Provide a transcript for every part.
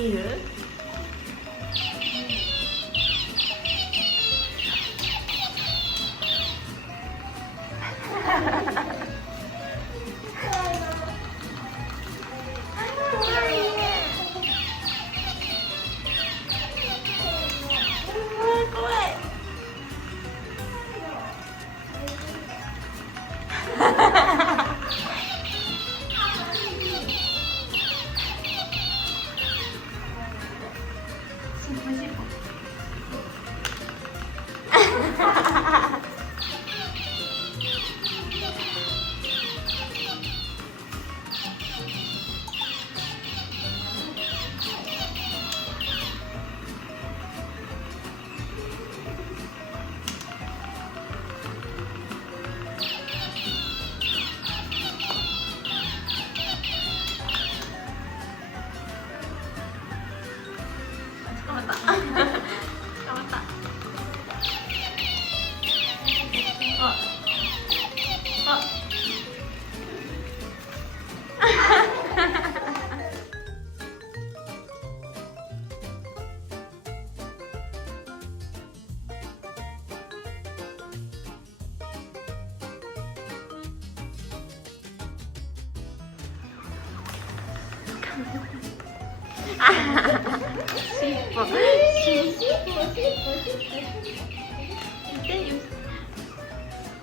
見る？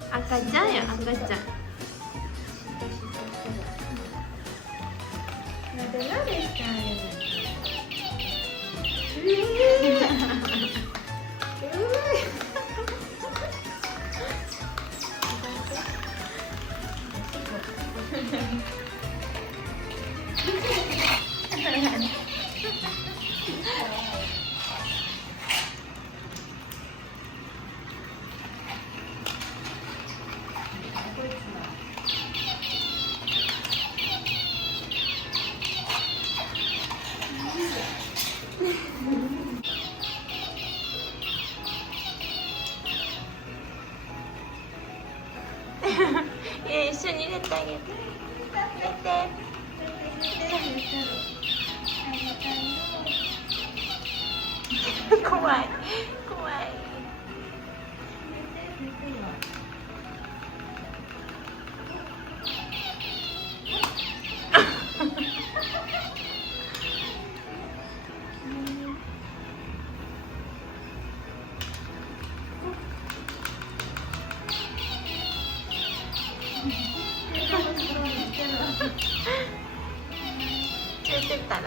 赤ちゃんや、赤ちゃん。なでなでしてあげる。一緒に入れてあげて。怖い怖い。連れてったら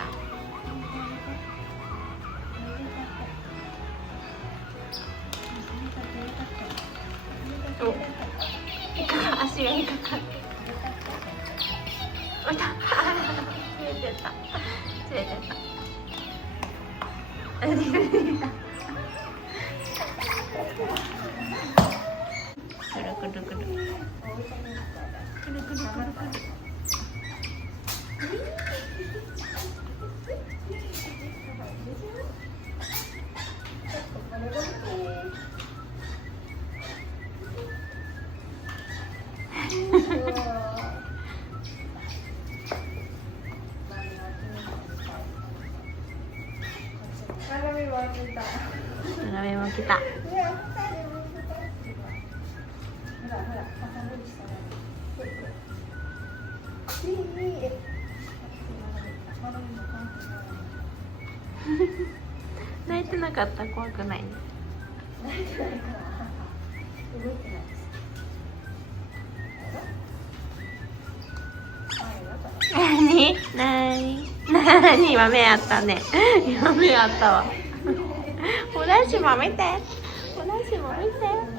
足が引っかかる。おいた。連れてった。連れてった。くるくるくるくる。くるくるくるくる。斜めも来た。泣いてなかった？怖くないね。泣いてないから動いてないです。なに今目あったね。今目あったわ。おだしも見て。おだしも見て。